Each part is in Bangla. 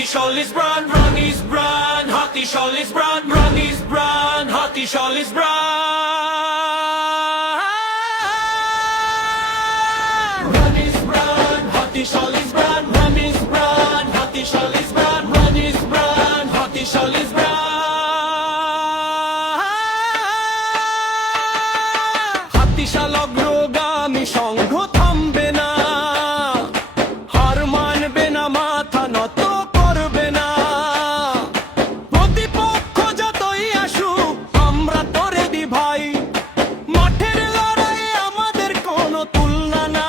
Hatishol is brand, run is brand. Hatishol is brand, run is brand. Hatishol is brand. Run is brand. Hatishol is brand, run is brand. Hatishol is brand, run is brand. Hatishol is brand. Hatishal অগ্রগামী সংঘ থামবে না, হার মানবে না, মাথা নত করবে না। প্রতিপক্ষ যতই আসুক আমরা তো রেডি ভাই, মাঠের লড়াই আমাদের কোনো তুলনা না।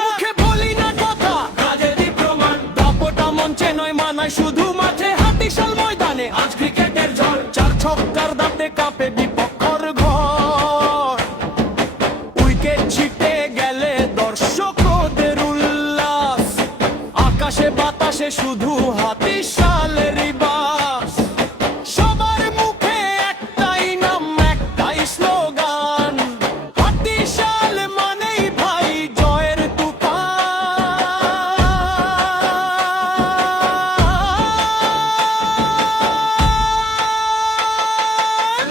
মুখে বলি না কথা, কাজে দিই প্রমাণ। দাপটা মঞ্চে নয়, মানায় শুধু মাঠে। হাতিশাল ময়দানে আজ ক্রিকেটের ঝড়, চার ছক্কার দাঁতে কাঁপে বিপক্ষর ঘর। উইকেট ছিটে গেলে দর্শকদের উল্লাস, আকাশে বাতাসে শুধু হাতিশালেরই বাস। সবার মুখে একটাই নাম, একটাই স্লোগান, হাতিশাল মানেই ভাই জয়ের তুফান।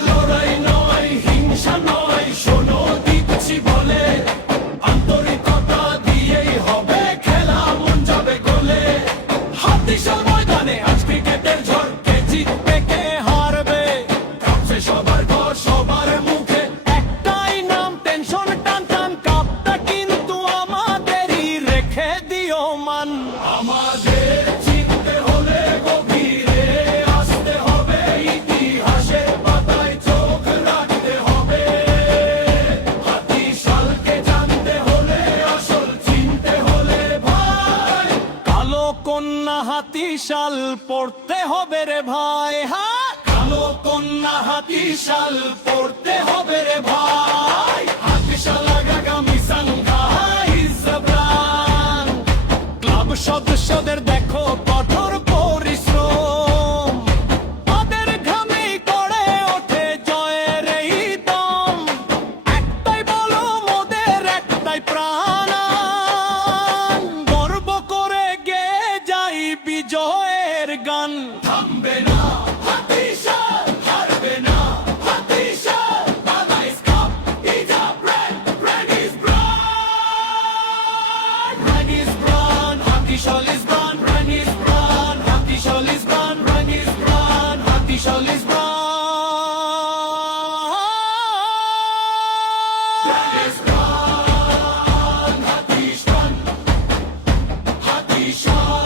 লড়াই নয়, হিংসা নয়, শোনো দিচ্ছি বলে, আন্তরিকতা দিয়েই হবে খেলা, মন যাবে গোলে। হাতিশাল ময়দানে আজ ক্রিকেটের ঝড়, কে জিতবে কে হারবে, কাঁপছে সবার ঘর, সবার মুখে একটাই নাম, টেনশন টান টান। কাপটা কিন্তু আমাদেরই, রেখে দিও মান। আমাদের চিনতে হলে গভীরে আসতে হবে, ইতিহাসের পাতায় চোখ রাখতে হবে। হাতিশালকে জানতে হলে, আসল চিনতে হলে ভাই, কালো কন্যা হাতিশাল পড়তে হবে রে ভাই। হ্যাঁ, কালো কন্যা হাতিশাল পড়তে হবে রে ভাই। হাতিশাল আগামী সংঘা is the brand। ক্লাব সদস্যদের দেখো কঠোর পরিশ্রম, তাদের ঘামেই করে ওঠে জয়ের এই দম। একটাই বলো মোদের, একটাই প্রাণ, গর্ব করে গেয়ে যাই বিজয়ের গান। থামবে না হাতিশাল, হারবে না হাতিশাল, বাবা is cup, is a brand, brand is brand, brand is brand, Hatishal is brand, brand is brand, Hatishal is brand, brand is brand, Hatishal is brand, brand is brand, Hatishal, Hatishal.